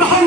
10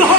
10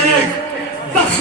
1 10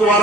4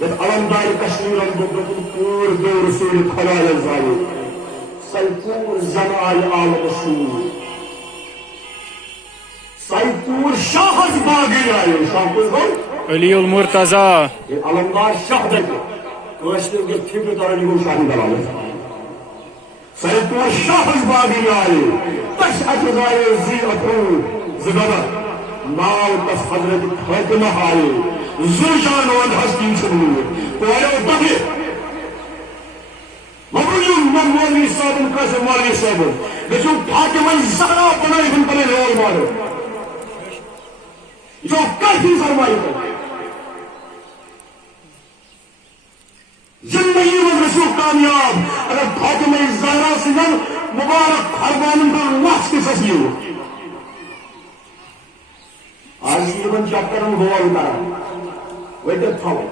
Yet alamdar Kashmir Al-Bukhul Pur Dur Suri Khalal Al-Zali Saipur Zamal Al-Basur Saipur Shahaz Baghi Ayo Shahaz Baghi Aliul Murtaza. Alamdar Shah Dedi Kashmir Ke Kibri Darani Shahi Dalal Saipur Shahaz Baghi Ayo Tash Atuzai Ziratul Zagada Now Tas Hazrat Fatima Ayo Zuljan and Hastin Shuru to Ayo Tahi Mabruyum Mamwali Sabun Kasam Wali Sabun Besu Fatima Zahra Panay Bin Panay Lawal Maro Jo Kafi Farmai Zindagi mein Rasul Kamyab Agar Fatima Zahra Sinan Mubarak Harbanim Par Wahs Ki Sasiyo Aaj Ibn Chapter and Goa Utara Wait the power.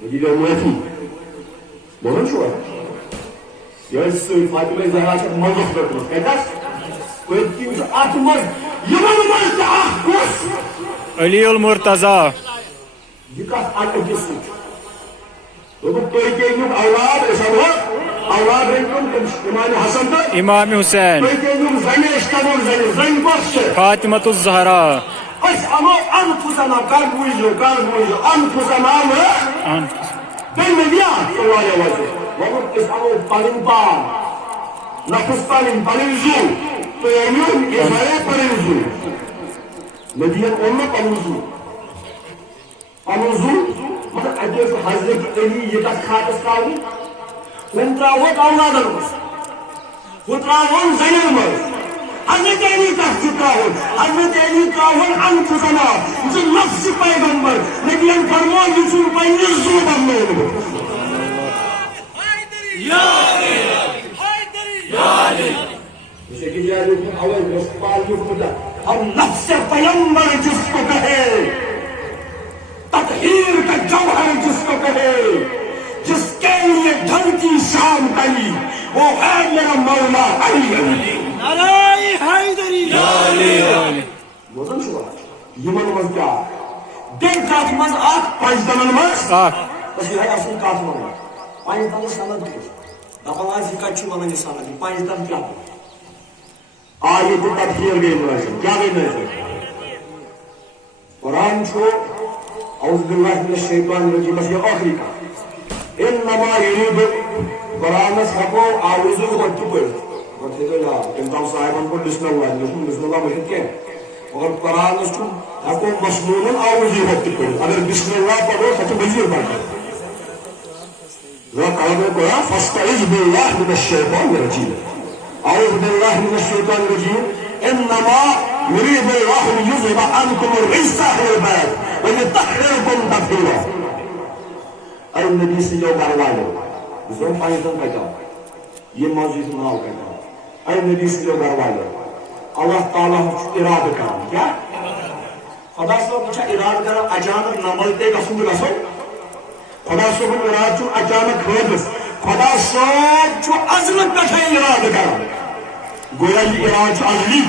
What did you do? More sure. Yes, so if I play the heart of Mother of the Get us? With you, Atmos, you know the Ahkos. Aliul Murtaza. Because I can just switch. Look, taking you Awad is a what? Awad Imam Hassan. Imam Hussain. Taking you Zanesh Kabul Zain Bosch. Fatimatu Zahra. Ama anfusana kalbuydu anfusana mı? Ben media sallallahu aleyhi ve sellem. Vakit isamu palimpa, nafs palimzu, toyamur izaya palimzu. Median onunla palimzu. Maka acaba Hazreti Ali yetak khatis kaldı. Kontravot avladırmız. Kontravon Zeynel'imiz. Hazreti Ali tahsikahun, Hazreti Ali kahun anfusana, bizim nafsi peygamber, Nebiyen farman yüzün peyni zuban mı olur? Yani! Yani! Teşekkür ederim. Avay, Resulullah yufmuda. Hum nafsi peygamber jisko kahe, tathir ka jawhar jisko kahe, jiske liye dharti sham kali, wo hai mera Mawla Ali Ali. Narai Haydari! Ali. Modern şu var. Yımanımız ya. Den katmaz ak, pajdanılmaz. Ak. Nasıl hayasın katmanı. Pajdanı sana değil. Dafalar zikatçı manı sana değil. Pajdan kya? Ayeti tafsir geyinmezsin. Kya geyinmezsin? Kur'an şu Euzubillahimineşşeytanirracim. Nasıl ahri ka. İnnama yuridu Kur'an'ı sakı avuzu huvattu koydu. Tentang sahiban pun Bismillah, Bismillah maksudnya. Agar Quran itu aku masnunun awzi waktu itu. Agar Bismillah pada satu bajir pada. Jadi kalau berdoa, fastaiz billah minasyaitonirrajim. A'udzu billahi minasyaitonirrajim. Innama yuridu Allah liyuzhiba ankum ar-rijsa ahlal bayt wa yutahhirakum tathira. Ay Nabi sallallahu alaihi wasallam. Bizim payından kaçar. Ye mevzuyu al kaçar. Ay Nabi sallallahu aleyhi ve sellem. Allah Teala irade kar. Kya? Khuda sab mucha irade kar achanak namal te kasum kasum. Khuda sab irade chu achanak khadis. Khuda sab chu azmat ka thay irade kar. Goya ye irade chu azli.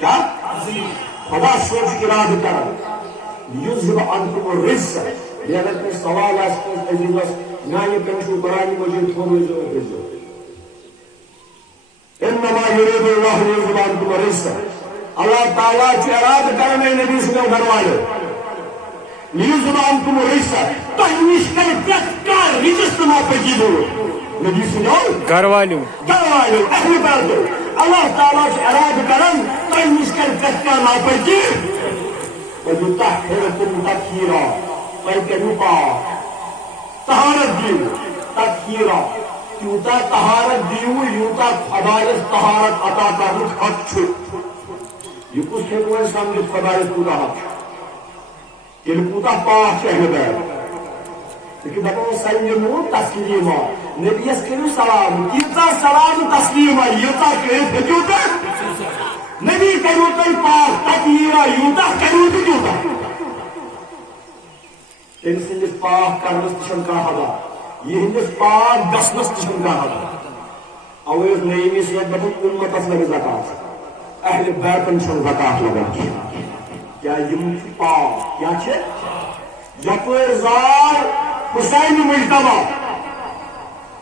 Kya? Azli. Khuda sab chu irade kar. Yuzhiba ankum ar-rijsa. Ya Rabbi sallallahu aleyhi ve sellem. Nani penshu Qur'ani majid thoru إنما يريد الله ليذهب عنكم الرجس. الله تعالى إرادة كلام النبي صلى الله عليه وسلم. ليذهب عنكم الرجس. تهمش كالكار رجس ما تجيبه. النبي صلى الله عليه وسلم. Garvalu. أهل بلده. الله تعالى إرادة كلام تهمش كالكار ما تجيبه. ويطهركم تطهيرا. فيكنوكا. طهارة دين. تطهيرا. یوتا طہارت دیو یوتا خدایس طہارت عطا کرنک حق چھو یہ کچھ ہیکوئے سمجھ خدایس کوتا حق یہ کوتا پاک چہنے بیر لیکن بطور سلیمو تسلیمہ نبی اس کرو سلام کیتا سلام تسلیمہ یوتا کرو بجوتا نبی کرو تی پاک تطہیرہ یوتا کرو بجوتا انسان پاک کرنس تشن کا حدا یہ ہندس پاک دسنس تشن کا حدا اویز نئیمی سیت بطن امت اسلام زکاة اہل بیتن چھن زکاة لگا کیا یم پاک کیا چھے یپر زار حسین مجتبہ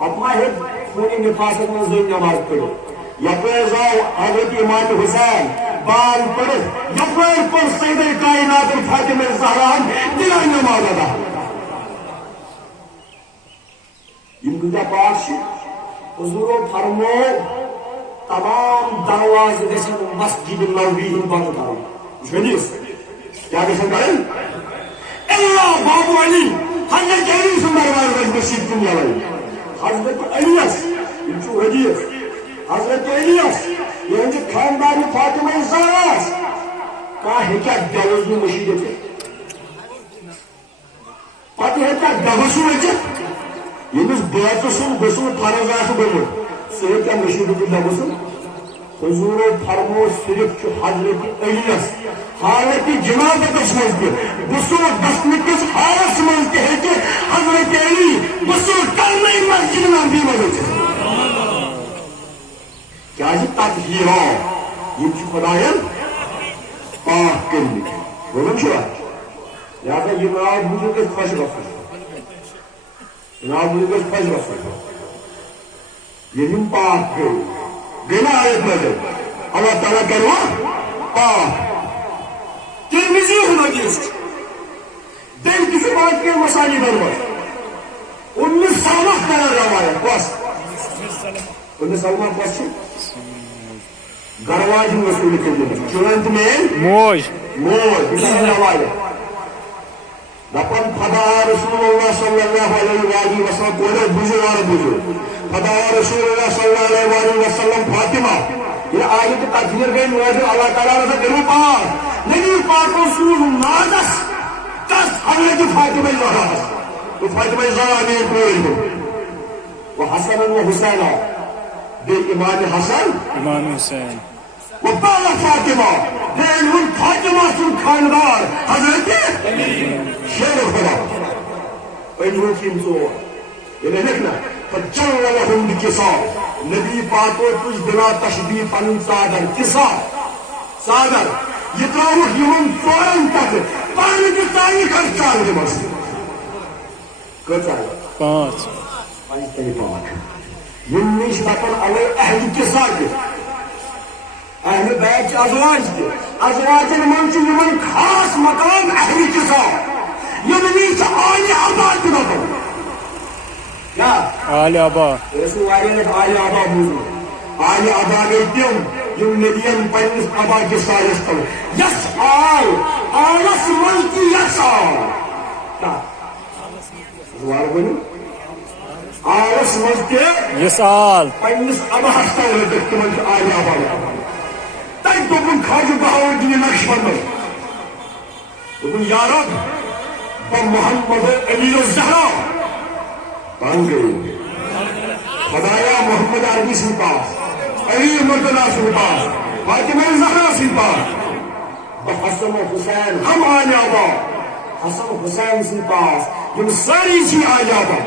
اپنا ہے خونی نفاست میں زین نماز پڑھو یپر زار حضرت امام حسین بال پڑھ یپر پر سید کائنات فاطمہ زہرا دلائیں نماز ادا یم گزا پاک حضور فرمو تمام دروازے گژھن مسجد نبوی ہند بند کرن کیا گژھن کرن اللہ بابو علی حضرت علی سن دروازہ گژھِ مسجد کن یلن حضرت علیس یم چھُ حدیث حضرت علیس یہنٛدِ خاندان فاطمہ زہراس کانٛہہ ہیٚکیٛا بےٚ وضوٗ مٔشیٖد أژِتھ پتہٕ ہیٚکیٛا بےٚ غسل أژِتھ ییٚمِس بیتہٕ سُنٛد غسل فرض آسہِ گوٚمُت سُہ ہیٚکیٛا مٔشیٖد أژِتھ بےٚ غسل حضور فرمو صرف چھُ حضرت علیس حالت جنابتس منٛز تہِ غسل گژھنہٕ کِس حالس منٛز تہِ ہیٚکہِ حضرت علی غسل کرنٕے مسجد نبوی منٛز أژِتھ کیٛازِ تطہیرا یم چھِ خۄداین پاک کٔرمٕتۍ بوزان چھُوا لہذا یہِ ناو بوٗزِتھ گژھِ خۄش گژھُن جناب بوٗزِتھ گژھِ خۄش گژھُن ییٚلہِ یِم پاک کٔرۍ گٔے نا آیت نظر اللہ تعالیٰ کروا پاک ترمذی حدیث بیٚیہِ تہِ چھُ باقین مساجدن منٛز اُمہِ سلمہ کران روایت کۄس اُمہِ سلمہ کۄس چھِ گرواج رسول کریم چونت مین موج موج یہ روایت دپن خدا رسول اللہ صلی اللہ علیہ وآلہ وسلم کو بزرگ خدا رسول اللہ صلی اللہ علیہ وسلم فاطمہ یہ آیت تطہیر گئی نوازی اللہ تعالیٰ رضا کرو پاک نبی پاک رسول نازس تس حضرت فاطمہ زہرا تو فاطمہ زہرا نے کوئی وہ حسن و حسین بے امام حسن امام حسین وبالا فاطمہ بین فاطمہ سن خاندار حضرت شیر خدا پہنو کیم سو یہ لکھنا فجل لهم بکسا نبی پاکو تجھ بلا تشبیح پن صادر کسا صادر یہ تراوح یمن چورن تک پانی کی تانی کر چال دی مسجد کچھ پانچ پانچ تانی پاک یم نیش دپن علی اہل کسا کے اہل بیت ازواج کے ازواجن من چھ یمن خاص مقام اہل کسا یم نیش آل آباد کی دپن کیا آل آبا رسول اللہ آل آبا بوزو آل آبا گئی تم یم نبیان پنس آبا کے سایس کر یس آل آلس من کی یس آل کیا زوار بنی آلس من کے یس آل پنس آبا ہستا ہوئے تمہیں آل آبا تک تو کن خواجہ بہاؤالدین نقشبند تو یا رب محمد علی الزہرا بن گئی خدایا محمد عربی سے پاس علی مرتضی سے پاس فاطمہ زہرا سے پاس حسن و حسین ہم آل آبا حسن حسین سے پاس یم ساری سی آل آبا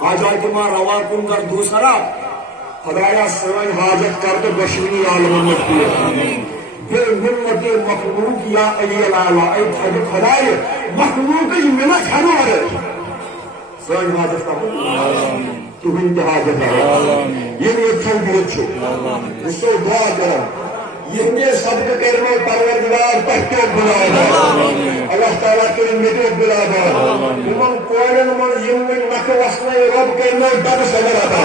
حاجات ما روا کن در دوسرا خدایا سوائن حاجت کر تو بشری عالم دل منت مخلوق یا علی العلا اے خدای مخلوق کی منت ہمارے سوائن حاجت کر تو انتہا جتا یہ اچھا بھی اچھو اس سے دعا کرم یہ میں صدق کرنے پروردگار تحقیق بلا دا اللہ تعالیٰ کرن میٹو بلا دا من کوئرن من یمن نک وصلے رب کرنے دب سمر دا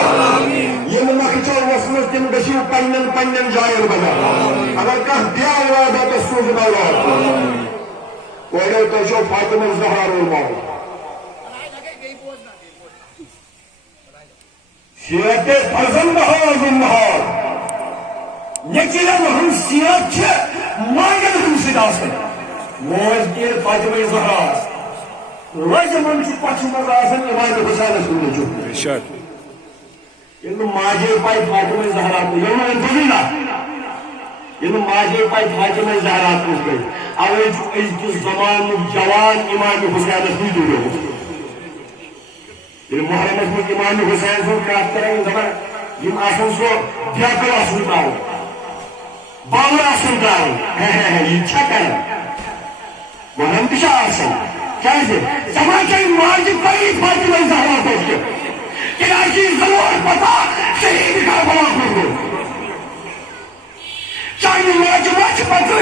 یم نک چل وصلے تم گشیو پنن جائر بنا اگر کہ دیا ہوا دا تو سوز بالا کوئرن تو شو فاطمہ زہرا رو مالا سیرت فرزند بہار نہار نچلن ہم سیرت چھ ماگن ہم سداسن موج دیر فاطمہ زہرا روز من چھ پچھ مزاسن امام حسین سننے چھ بشک یہ ماجے پائی فاطمہ زہرا کو یہ میں دلیلا یہ ماجے پائی فاطمہ زہرا کو گئی اوے چھ اس کے زمان جوان امام حسین سن جڑے یہ محرم میں امام حسین کو کرافٹ کریں زبر یم آسن سو بیاکل آسن داو باور آسن داو یہ چھا کریں محرم تشا آسن کیسے زمانے ماجد بڑی فاطمہ زہرا کو کہ ایسی ضرور پتا شہید کربلا کو چاہیے ماجد پتہ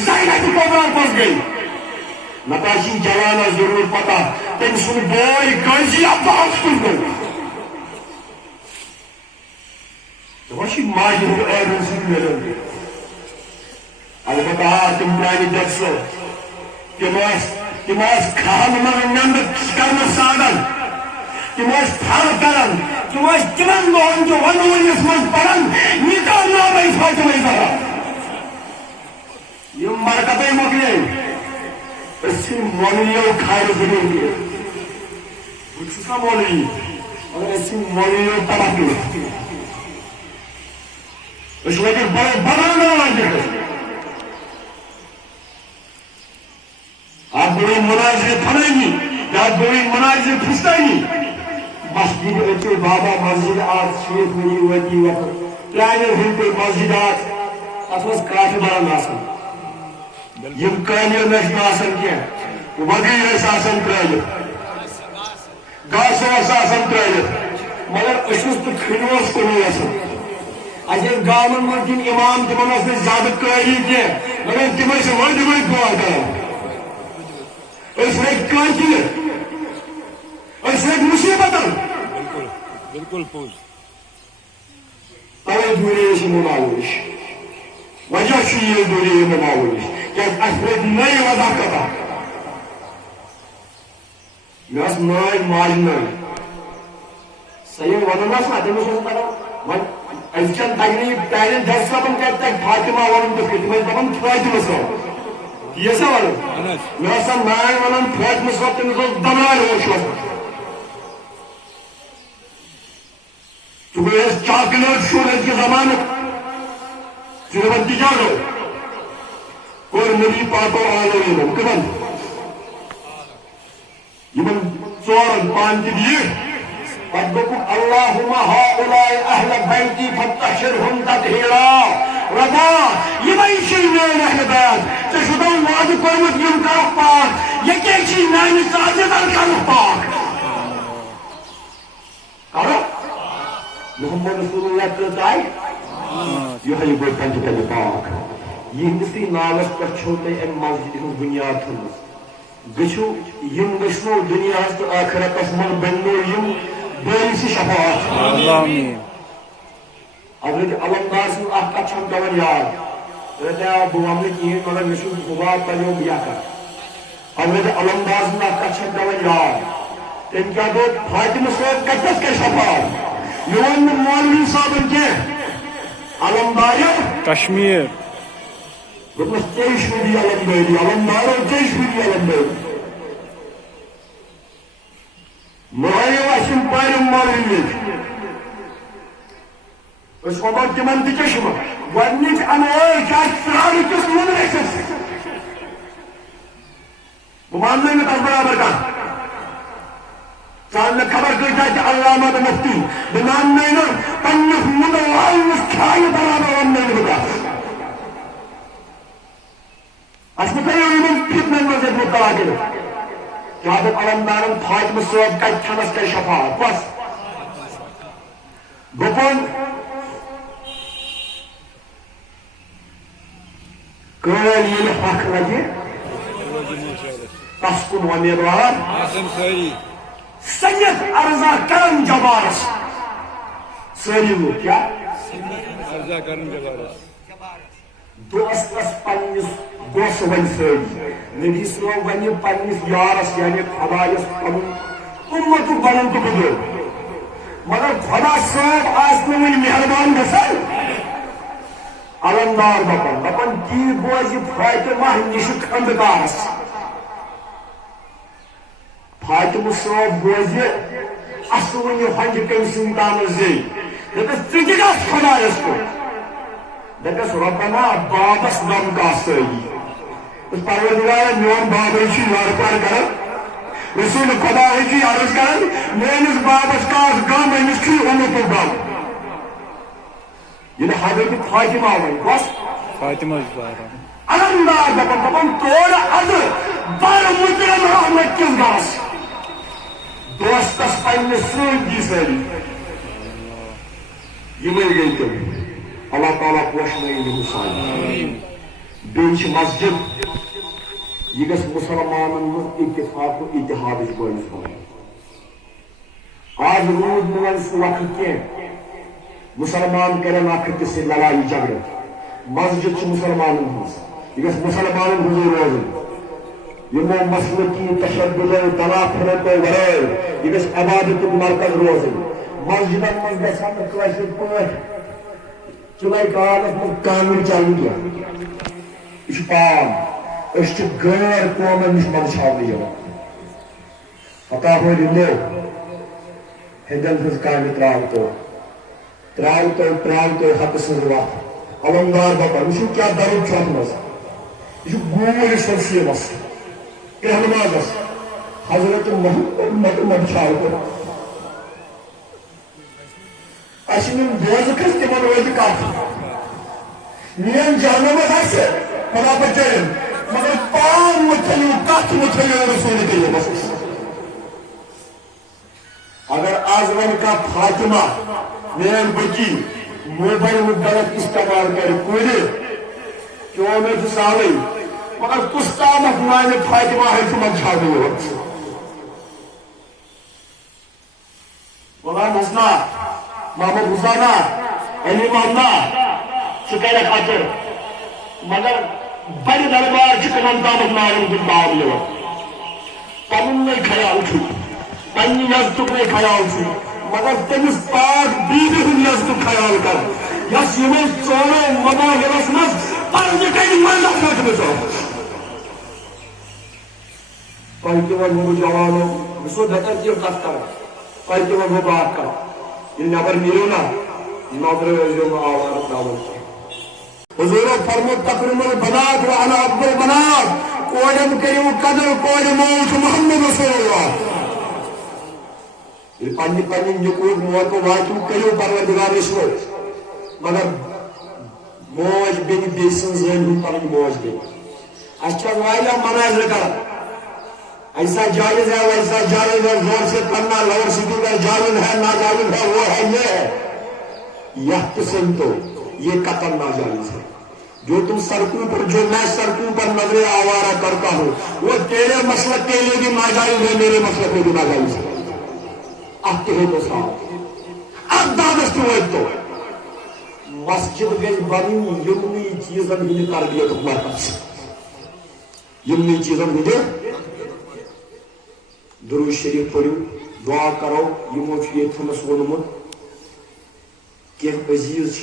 زینب کبرا پس گئی نتاشی جوانا ضرور پتا تم سن بوئی غازی عباس کو وشی ماجد ایرن سے ملن البتہ تم پرانی دس تم کھان من نمبر کرنا ساگن تم پھل کران تم تمن لوگن جو ونولس من پڑھان نکاح نامے فاطمہ زہرا یہ مرکبے مکلے اس مولویوں کھائے ضرور دیے کچھ کا مولوی اگر اس مولویوں تباہ کیا اس وجہ بڑے بڑھانا لگے آپ بڑی مناظر پھنائنی یا بڑی مناظر پھسٹائنی مسجد اچھے بابا مسجد آت شیخ ملی ویدی وقت پرائنر ہنتے مسجد آت اتواز کافی بڑا آسان یم کانیر نشن آسان کیا وغیر اس آسان پرائنر گاسو اس آسان پرائنر مگر اشوز تو کھنوز کو نہیں آسان اجر گامن مرکن امام تمہن اس نے زیادہ قائلی کیا مگر تمہیں سے ورد میں دعا کرا اس نے کانتی اس نے مصیبت بالکل پوز توے دوری اس مماوش وجہ شیئے دوری مماوش کہ افراد نئی وضع کرا یاس نئی ماجنہ سید وننا سا دمی سے کرا ایچن تاگنی پہلے دس سبن کرتا ہے فاطمہ ورن تو کتنے دبن فاطمہ صاحب یہ سوال میں سب نائن ونن فاطمہ صاحب تم کو دمائے ہوش لگا تمہیں اس چاکلیٹ شورت کے زمانے تمہیں بنتی جا رہو اور نبی پاکو آلو یہ لوگ کبن یہ من چورن پانچ دیئے فَدُّكُمْ اللَّهُمَّ هَؤُلَاءِ أَهْلَ بَيْتِي فَاتَّحْشِرْهُمْ تَطْهِيرًا ربا یہ بھائی شیئی میں اہل بیت تو شدہ وعد قومت یم کا پاک یہ کیچی نائن سازد الکن پاک کارا محمد رسول اللہ کہتا ہے یہ ہے بڑھ پنج کل پاک یہ ہندسی نالس پر چھوٹے ام مسجد ہوں بنیاد ہوں گچھو یم گشنو دنیا ہست آخرت اسمان بنو یم بریسی شفاعت آمین حضرت علمدار سے آپ کا چھم دور یاد کہتے ہیں آپ بوامنے کی ہیں مگر نشو خوبات پلیوں بیا کر حضرت علمدار سے آپ کا چھم دور یاد ان کیا دو فاطمہ صاحب کتت کے شفاعت یوان میں مولوی صاحب ان کے علمدار کشمیر رکھنا تیش میں بھی علمداری علمدار اور تیش میں بھی علمداری مرائی واسم پائرم مولوی اس کو بات تمن تکشم ودنیچ انوار کاش سراری کس من ریسس بماننے میں تس برابر کا چاند خبر کرتا کہ علامہ مفتی بماننے میں پنف من اللہ مستحائی برابر ومنے میں بتا اسمتا یہ من فتنہ مزید مطلع کرے کہ حضرت علمدارم فاطمہ صاحب کا تھنس کا شفاعت بس گپن کل یہ حق لگے تسکن ومیدوار سید ارزا کرن جبارس سری لوگ کیا ارزا کرن جبارس دوستس پنس گوس ون سری نبی صاحب ون پنس یارس یعنی خدایس پن امت بنن تو بدو مگر خدا صاحب آسن ون مہربان گسن علمدار دپن تی بوزی فاطمہ نشک اندکارس فاطمہ صاحب بوزی اصل یہ ہنج کم سنتان زی دپس تجگس خدایس کو دپس ربنا بابس نم کا سئی اس پروردگار میون باب چھ یار پر کر رسول خدا ہے عرض کر میرے بابس کا غم امس کی امت غم یہ حضرت فاطمہ ون بس فاطمہ زہرا علمدار دپان تور از بڑ مجرم رحمت کس گھرس دوستس پنس ست دی ساری یمے گئی تم اللہ تعالیٰ پوشن سان بیچ مسجد یہ گھس مسلمانن مز اتفاق و اتحاد باعث بن آج روز نہ سہ وقت کی مسلمان کرن اکھ أکس سۭتۍ لڑائی جھگڑ مسجد مسلمانن ہز یہ گھس مسلمانن ہز روزن یمو مسلکی تشدد تنافر تو ورائے یہ گھس عبادت مرکز روزن مسجدن مز گژھن نہٕ کٲشِر پٲٹھۍ چلے کالس مز کامل چلن کینٛہہ یہ پام أسۍ چھِ غٲر قومن نش منشاونہٕ یوان پتہ ہو لو ہندن ہز کامہ تراو تو حق سن وقت علمدار بپر یہ کیا درد ات مز یہ گول سلسلس رہنمازس حضرت محمد مبشار کو اس بوز کھس تمن روز کت مین جہنم خدا بچائن مگر پان متھلو کت متھلو رسول کریم اگر آز ون کا فاطمہ مین بچی موبائل غلط استعمال کر کور کیوں میں ساوی مگر کس تامت مانے فاطمہ ہے تمہیں چھاڑی ہو غلام حسنہ محمد حسانہ علی محمد شکر خاطر مگر بڑے دربار چکن تامت معلوم دن باؤ لو پن میں خیال چھو پنہ نزدک میں خیال چھو مگر تمس پاک بیوی ہند نزدک خیال کر یس یمو ژورو مظاہرس مز پرد کن منت کھتمت تہ تہ ونو جوانو بہ بہتر کی کت کر تہ تہ ونو بات کر یہ نبر نیرو نا نظر ٲسۍزیو آوار تراوان حضور فرمود تقریم البنات وانا افضل البنات کورن کریو قدر کور مول چھ محمد رسول اللہ یہ پنہ پنہ نکوت مول کو واقع کریو پروردگار رسول مگر موج بین بی سن زین پنہ موج بین اچھا وایا مناظر کر ایسا جائز ہے ویسا جائز ہے زور سے کرنا لاؤڈ اسپیکر جائز ہے ناجائز ہے وہ ہے یہ ہے یہ قسم تو یہ قتل ناجائز ہے جو تم سڑکوں پر جو میں سڑکوں پر نظر آوارہ کرتا ہوں وہ تیرے مسلک کے لیے بھی ناجائز ہے میرے مسلک میں بھی ناجائز ہے اب تو تو صاحب اب دادست ہوئے تو مسجد گئی بنی یمنی چیزن ہی تربیت مرکز یمنی چیزن ہی درود شریف پڑھو دعا کرو یمو یہ تھمس وونمت کہ عزیز